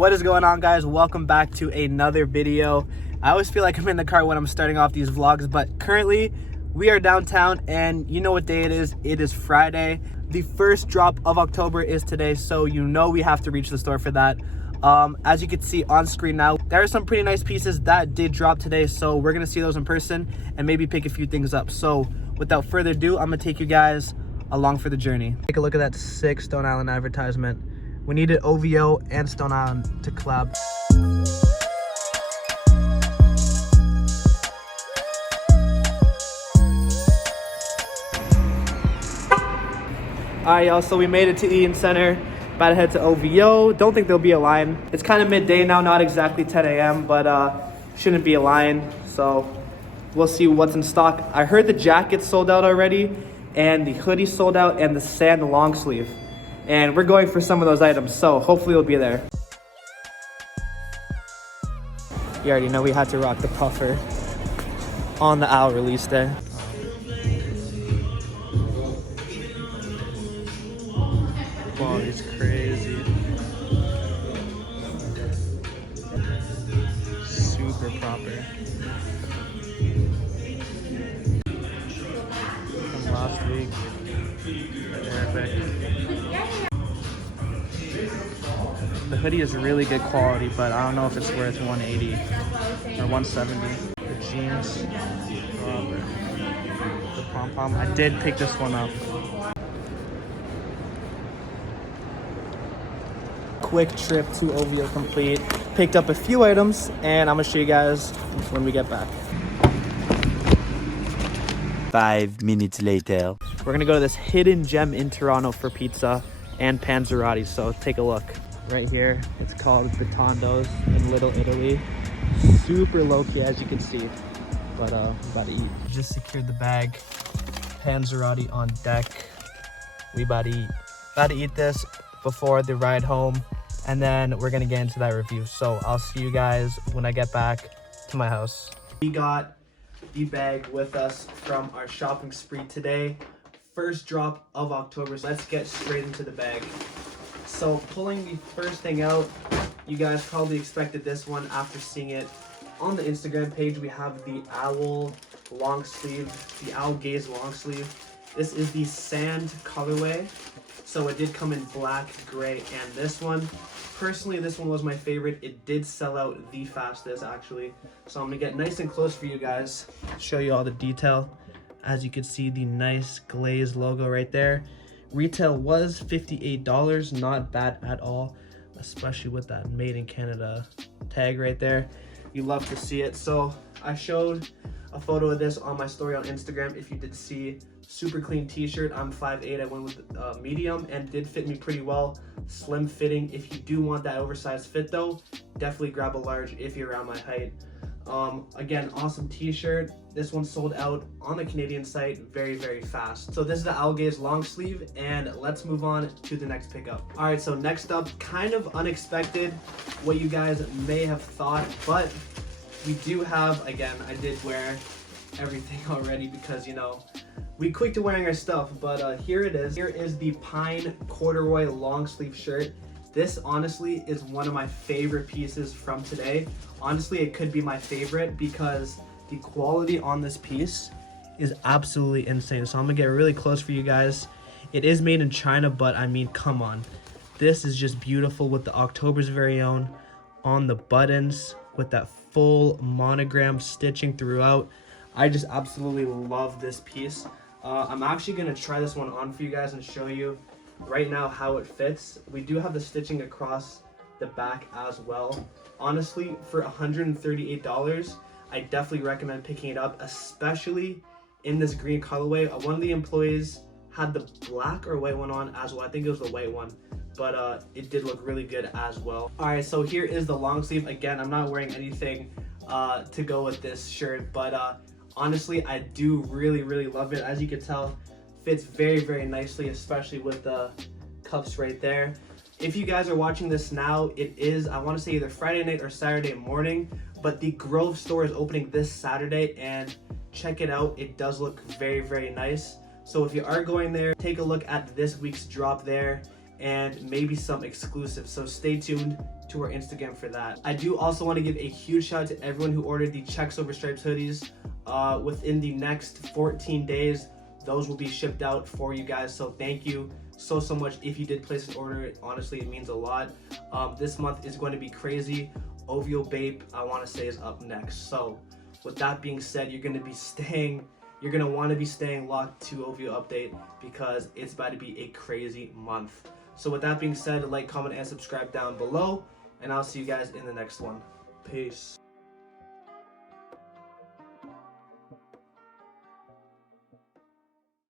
What is going on, guys? Welcome back to another video. I always feel like I'm in the car when I'm starting off these vlogs, but currently we are downtown and you know what day it is. It is Friday. The first drop of October is today, so you know we have to reach the store for that. As you can see on screen now, there are some pretty nice pieces that did drop today, so we're gonna see those in person and maybe pick a few things up. So without further ado, I'm gonna take you guys along for the journey. Take a look at that sick Stone Island advertisement. We needed OVO and Stone Island to collab. Alright, y'all, so we made it to Eaton Center. About to head to OVO. Don't think there'll be a line. It's kind of midday now, not exactly 10 a.m., but shouldn't be a line. So we'll see what's in stock. I heard the jacket sold out already, and the hoodie sold out, and the sand long sleeve. And we're going for some of those items, so hopefully it'll be there. You already know we had to rock the puffer on the OWL release day. Quality's crazy. Super proper. From last week. Epic. The hoodie is really good quality, but I don't know if it's worth 180 or 170. The jeans, the pom-pom. I did pick this one up. Quick trip to OVO complete. Picked up a few items, and I'm gonna show you guys when we get back. 5 minutes later. We're gonna go to this hidden gem in Toronto for pizza and panzerotti, so take a look. Right here, it's called Bitondo's in Little Italy. Super low-key, as you can see, but I'm about to eat. Just secured the bag. Panzerotti on deck. We about to eat this before the ride home, and then we're gonna get into that review. So I'll see you guys when I get back to my house. We got the bag with us from our shopping spree today. First drop of October, so let's get straight into the bag. So pulling the first thing out, you guys probably expected this one after seeing it on the Instagram page. We have the OWL long sleeve, the OWL Gaze long sleeve. This is the sand colorway. So it did come in black, gray, and this one. Personally, this one was my favorite. It did sell out the fastest, actually. So I'm gonna get nice and close for you guys, show you all the detail. As you can see, the nice glazed logo right there. Retail was $58, not bad at all, especially with that Made in Canada tag right there. You love to see it. So I showed a photo of this on my story on Instagram. If you did see, super clean t-shirt. I'm 5'8", I went with medium, and did fit me pretty well. Slim fitting. If you do want that oversized fit though, definitely grab a large if you're around my height. Again, awesome t-shirt. This one sold out on the Canadian site very, very fast. So this is the OWL Gaze long sleeve, and let's move on to the next pickup. All right, so next up, kind of unexpected, what you guys may have thought, but we do have, again, I did wear everything already because, you know, we quick to wearing our stuff, but here it is. Here is the pine corduroy long sleeve shirt. This honestly is one of my favorite pieces from today. Honestly, it could be my favorite because the quality on this piece is absolutely insane. So I'm gonna get really close for you guys. It is made in China, but I mean, come on. This is just beautiful with the October's very own on the buttons with that full monogram stitching throughout. I just absolutely love this piece. I'm actually gonna try this one on for you guys and show you right now how it fits. We do have the stitching across the back as well. Honestly, for $138, I definitely recommend picking it up, especially in this green colorway. One of the employees had the black or white one on as well. I think it was the white one, but it did look really good as well. All right, so here is the long sleeve. Again, I'm not wearing anything to go with this shirt, but honestly, I do really love it. As you can tell, fits very, very nicely, especially with the cuffs right there. If you guys are watching this now, it is, I want to say, either Friday night or Saturday morning, but the Grove store is opening this Saturday, and check it out. It does look very, very nice. So if you are going there, take a look at this week's drop there, and maybe some exclusives. So stay tuned to our Instagram for that. I do also want to give a huge shout out to everyone who ordered the Checks Over Stripes hoodies. Within the next 14 days, those will be shipped out for you guys. So thank you so much if you did place an order. Honestly, it means a lot. This month is going to be crazy. OVO Bape, I want to say, is up next. So with that being said, you're going to want to be staying locked to OVO Update because it's about to be a crazy month. So with that being said, like, comment, and subscribe down below, and I'll see you guys in the next one. Peace.